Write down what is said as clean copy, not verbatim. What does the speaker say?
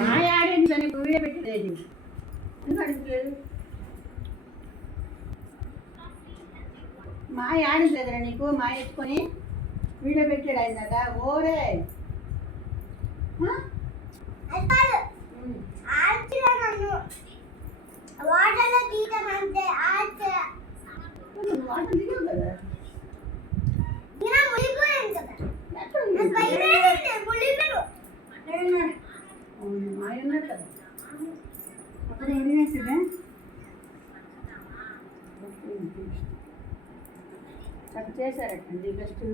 మాయ ఆడిందని video పెట్టలేదు. ఎందుకు అడుగుతలేదు? మాయ ఆడించలేదురా నీకు? మాయ ఎత్తుకొని వీడియో పెట్టాడు అయిందట. ఓరే వాటర్లో తీయమంటే వాటర్ దిగావు కదా. మాయ ఉన్నాడు కదా. అప్పుడు ఏం చేసేదా? చేశారటండి ఫస్ట్.